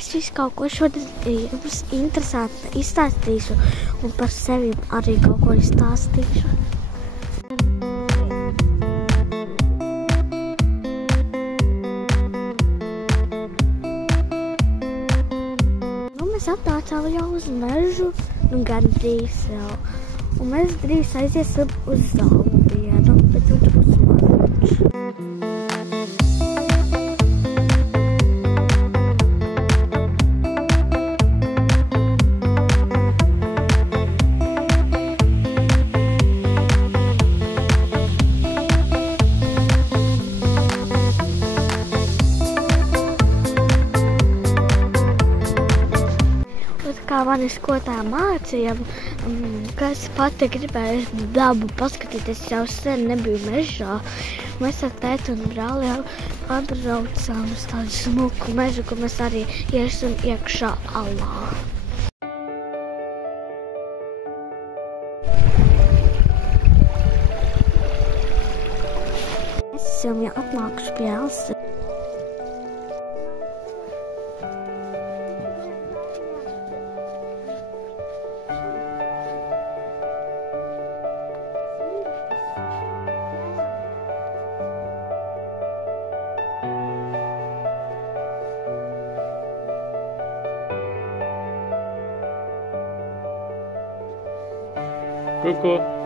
es visu kaut ko šodien jums interesanti izstāstīšu un par sevi arī kaut ko izstāstīšu. Mēs atnācām jau uz mežu, gandrīz jau. Un mēs drīz aiziesim uz zālu vienu, bet tur būs maziņš. Kā mani skolotāji mācīja, kas pati gribēja dabu paskatīties, jau sen nebiju mežā. Mēs ar tētu un brāli atbraucām uz tādu smuku mežu, kur mēs arī iesim iekšā alā. Mēs esam jau atnākuši pie Elsi. Coucou.